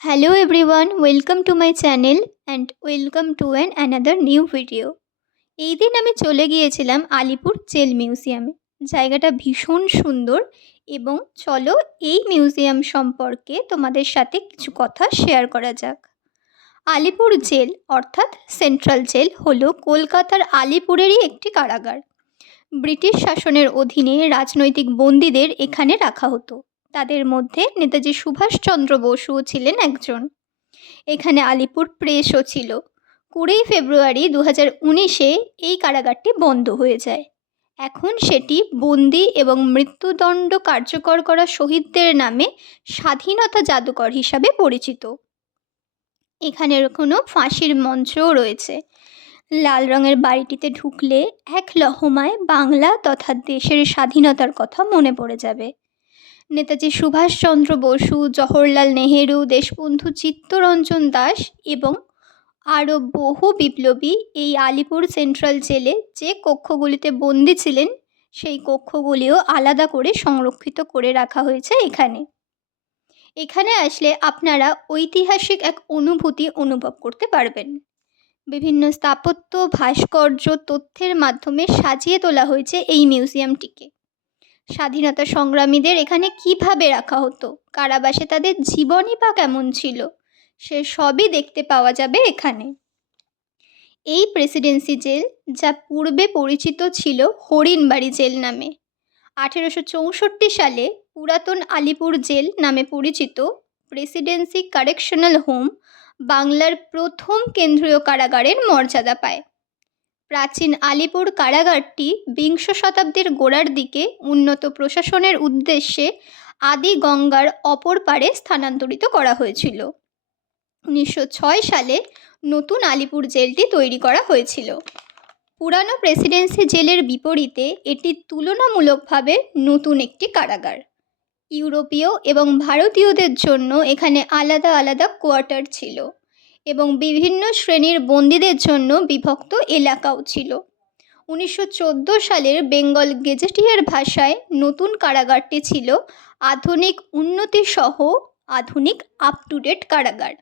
Hello everyone, welcome to my channel and welcome to another new video. এই দিন আমি চলে গিয়েছিলাম আলিপুর জেল মিউজিয়ামে। জায়গাটা ভীষণ সুন্দর এবং চলো এই মিউজিয়াম সম্পর্কে তোমাদের সাথে কিছু কথা শেয়ার করা যাক। আলিপুর জেল অর্থাৎ সেন্ট্রাল জেল হলো কলকাতার আলিপুরেরই একটি কারাগার। ব্রিটিশ শাসনের অধীনে রাজনৈতিক বন্দীদের এখানে রাখা হতো। তাদের মধ্যে নেতাজি সুভাষচন্দ্র বসুও ছিলেন একজন। এখানে আলিপুর প্রেসও ছিল। 20 ফেব্রুয়ারি 2019-এ এই কারাগারটি বন্ধ হয়ে যায়। এখন সেটি বন্দি এবং মৃত্যুদণ্ড কার্যকর করা শহীদদের নামে স্বাধীনতা জাদুঘর হিসাবে পরিচিত। এখানে কোনো ফাঁসির মঞ্চও রয়েছে। লাল রঙের বাড়িটিতে ঢুকলে এক লহমায় বাংলা তথা দেশের স্বাধীনতার কথা মনে পড়ে যাবে। নেতাজি সুভাষচন্দ্র বসু, জওহরলাল নেহেরু, দেশবন্ধু চিত্তরঞ্জন দাস এবং আরও বহু বিপ্লবী এই আলিপুর সেন্ট্রাল জেলে যে কক্ষগুলিতে বন্দী ছিলেন সেই কক্ষগুলিও আলাদা করে সংরক্ষিত করে রাখা হয়েছে এখানে। এখানে আসলে আপনারা ঐতিহাসিক এক অনুভূতি অনুভব করতে পারবেন। বিভিন্ন স্থাপত্য, ভাস্কর্য, তথ্যের মাধ্যমে সাজিয়ে তোলা হয়েছে এই মিউজিয়ামটিকে। স্বাধীনতা সংগ্রামীদের এখানে কিভাবে রাখা হতো, কারাবাসে তাদের জীবনই বা কেমন ছিল, সে সবই দেখতে পাওয়া যাবে এখানে। এই প্রেসিডেন্সি জেল, যা পূর্বে পরিচিত ছিল হরিণবাড়ি জেল নামে, 1864 সালে পুরাতন আলিপুর জেল নামে পরিচিত প্রেসিডেন্সি কারেকশনাল হোম বাংলার প্রথম কেন্দ্রীয় কারাগারের মর্যাদা পায়। প্রাচীন আলিপুর কারাগারটি 20 শতাব্দীর গোড়ার দিকে উন্নত প্রশাসনের উদ্দেশ্যে আদি গঙ্গার অপর পারে স্থানান্তরিত করা হয়েছিল। 1906 সালে নতুন আলিপুর জেলটি তৈরি করা হয়েছিল। পুরানো প্রেসিডেন্সি জেলের বিপরীতে এটি তুলনামূলকভাবে নতুন একটি কারাগার। ইউরোপীয় এবং ভারতীয়দের জন্য এখানে আলাদা আলাদা কোয়ার্টার ছিল এবং বিভিন্ন শ্রেণীর বন্দীদের জন্য বিভক্ত এলাকাও ছিল। 1914 সালের বেঙ্গল গেজেটিয়ার ভাষায় নতুন কারাগারটি ছিল আধুনিক উন্নতিসহ আধুনিক আপ টু ডেট কারাগার।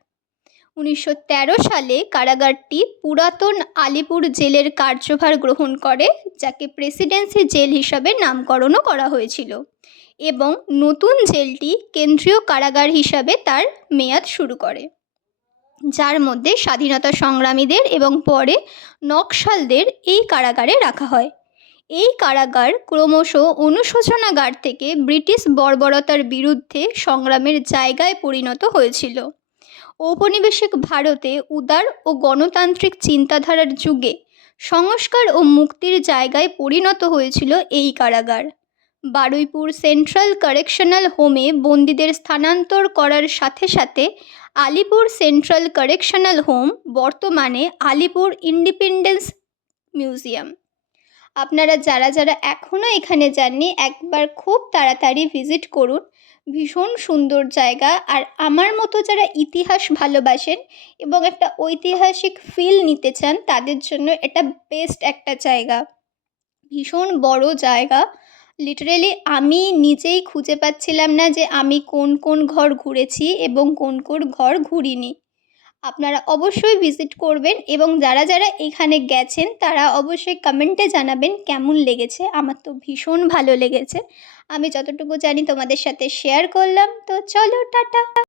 1913 সালে কারাগারটি পুরাতন আলিপুর জেলের কার্যভার গ্রহণ করে, যাকে প্রেসিডেন্সি জেল হিসাবে নামকরণও করা হয়েছিল এবং নতুন জেলটি কেন্দ্রীয় কারাগার হিসাবে তার মেয়াদ শুরু করে, যার মধ্যে স্বাধীনতা সংগ্রামীদের এবং পরে নকশালদের এই কারাগারে রাখা হয়। এই কারাগার ক্রমশ অনুশোচনাগার থেকে ব্রিটিশ বর্বরতার বিরুদ্ধে সংগ্রামের জায়গায় পরিণত হয়েছিল। ঔপনিবেশিক ভারতে উদার ও গণতান্ত্রিক চিন্তাধারার যুগে সংস্কার ও মুক্তির জায়গায় পরিণত হয়েছিল এই কারাগার। বারুইপুর সেন্ট্রাল কারেকশনাল হোমে বন্দীদের স্থানান্তর করার সাথে সাথে আলিপুর সেন্ট্রাল কারেকশনাল হোম বর্তমানে আলিপুর ইন্ডিপেন্ডেন্স মিউজিয়াম। আপনারা যারা যারা এখনও এখানে যাননি, একবার খুব তাড়াতাড়ি ভিজিট করুন। ভীষণ সুন্দর জায়গা। আর আমার মতো যারা ইতিহাস ভালোবাসেন এবং একটা ঐতিহাসিক ফিল নিতে চান, তাদের জন্য এটা বেস্ট একটা জায়গা। ভীষণ বড় জায়গা। লিটারেলি আমি নিজেই খুঁজে পাচ্ছিলাম না যে আমি কোন কোন ঘর ঘুরেছি এবং কোন কোন ঘর ঘুরিনি। আপনারা অবশ্যই ভিজিট করবেন এবং যারা যারা এখানে গেছেন তারা অবশ্যই কমেন্টে জানাবেন কেমন লেগেছে। আমার তো ভীষণ ভালো লেগেছে। আমি যতটুকু জানি তোমাদের সাথে শেয়ার করলাম। তো চলো, টাটা।